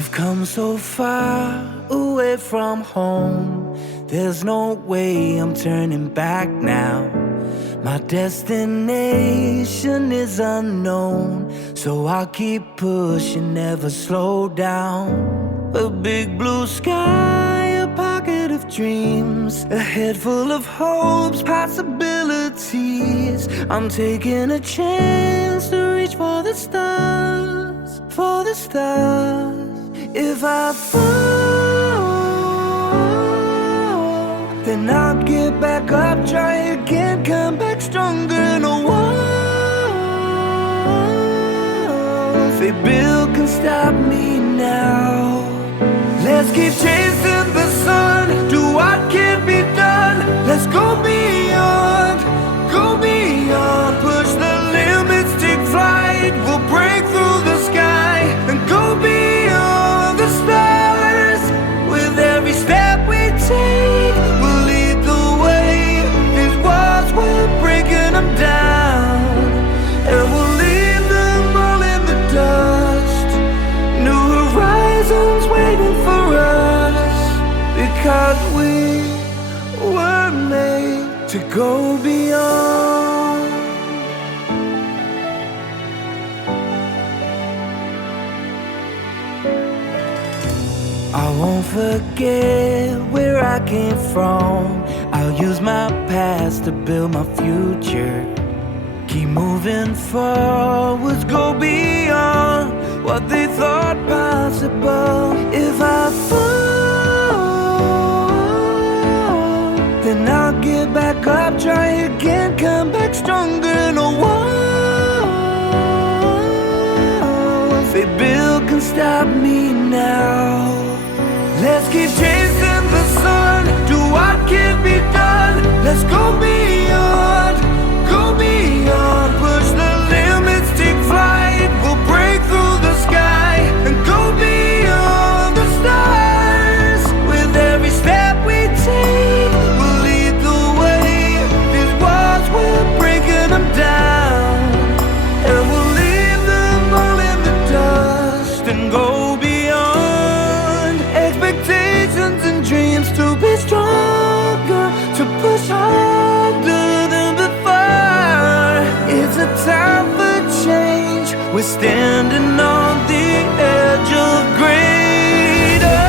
I've come so far away from home. There's no way I'm turning back now. My destination is unknown, so I'll keep pushing, never slow down. A big blue sky, a pocket of dreams, a head full of hopes, possibilities. I'm taking a chance to reach for the stars, for the stars. If I fall, then I'll get back up, try again, come back stronger. No walls they build can stop me now. Let's keep chasing the sun, do what can't be done. Let's go beyond, push the limits, take flight. We'll break through the sky and go beyond the stars. With every step we take, we'll lead the way. These walls, we're breaking them down, and we'll leave them all in the dust. New horizons waiting for us, because we were made to go beyond. I won't forget where I came from. I'll use my past to build my future. Keep moving forwards, go beyond what they thought possible. If I fall, then I'll get back up, try again, come back stronger. No walls they build can stop me now. Let's keep chasing the sun, do what can't be done. Let's go beyond, push the limits, take flight. We'll break through the sky and go beyond the stars. With every step we take, we'll lead the way. These walls, we're breaking them down, and we'll leave them all in the dust and go beyond. Expectations and dreams to be stronger, to push harder than before. It's a time for change, we're standing on the edge of greater.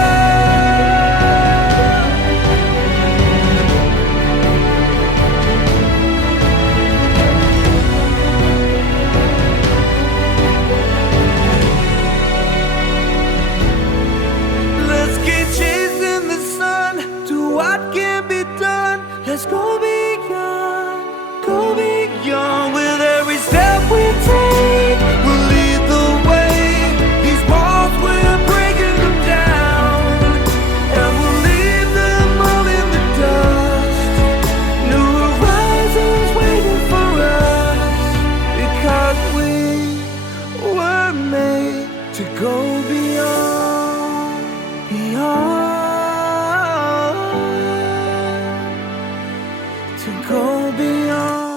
Let's keep chasing the sun, do what can be done. Let's go beyond, with every step we take. We'll lead the way. These walls, we're breaking them down, and we'll leave them all in the dust. New horizons waiting for us, because we were made to go beyond, to go beyond.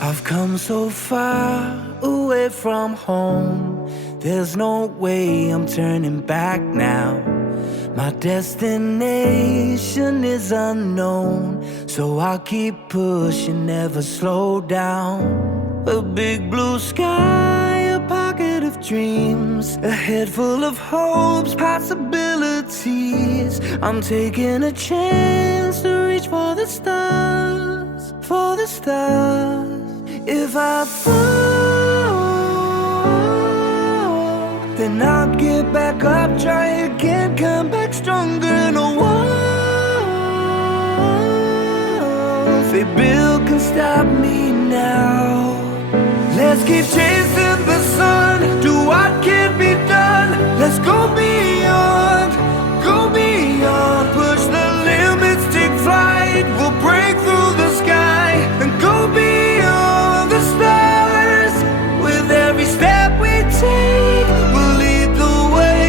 I've come so far away from home. There's no way I'm turning back now. My destination is unknown, so I'll keep pushing, never slow down. A big blue sky, a pocket of dreams, a head full of hopes, possibilities. I'm taking a chance to reach for the stars, for the stars. If I fall, then I'll get back up, try again, come back stronger. No walls they build can stop me now. Let's keep chasing the sun, do what can't be done. Let's go beyond, push the limits, take flight. We'll break through the sky and go beyond the stars. With every step we take, we'll lead the way.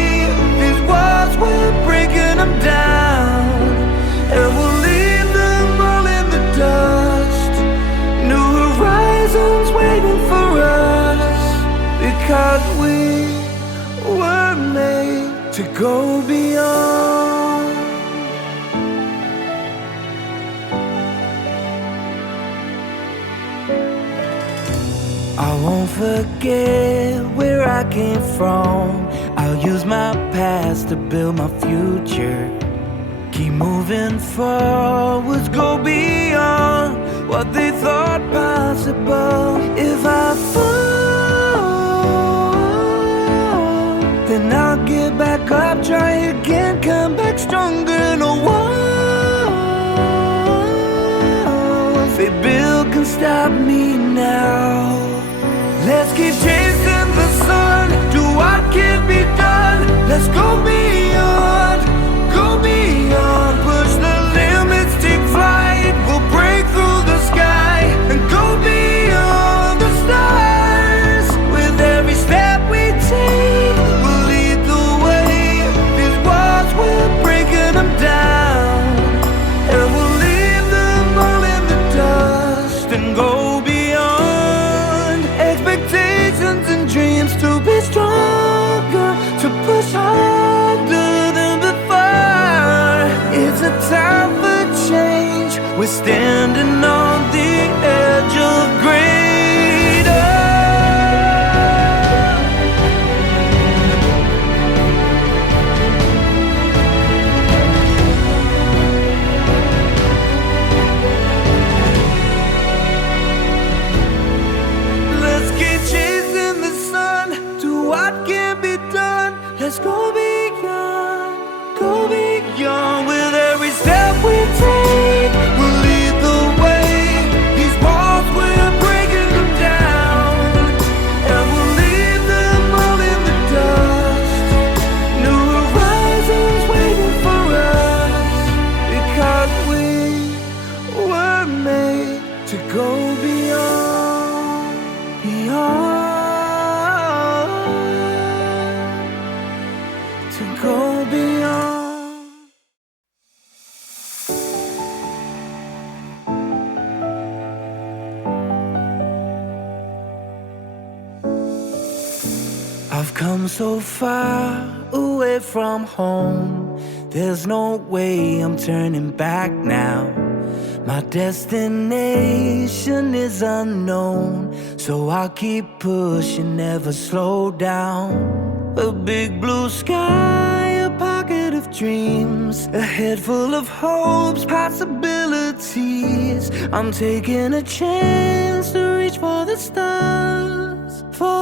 These walls, we're breaking them down, and we'll leave to go beyond. I won't forget where I came from. I'll use my past to build my future. Keep moving forwards, go beyond what they thought possible. If I fall, then I'll get back up, try again, come back stronger. No walls they build can stop me now. Let's keep chasing the sun, do what can be done. Let's go beyond, go beyond. Push the limits, take flight. We'll break through the sky and go beyond the stars. With every step we take, we'll lead the way. These walls, we're breaking them down, and we'll leave them all in the dust and go beyond. Expectations and dreams to be stronger, to push harder than before. It's a time for change. We're standing on the edge of greater. Let's keep chasing the sun, do what can be done. Let's go beyond, go beyond. With every step we take, we'll lead the way. These walls, we're breaking them down, and we'll leave them all in the dust. New horizons waiting for us, because we were made to go beyond, beyond, to go beyond. I've come so far away from home. There's no way I'm turning back now. My destination is unknown, so I'll keep pushing, never slow down. A big blue sky, a pocket of dreams, a head full of hopes, possibilities. I'm taking a chance to reach for the stars, for the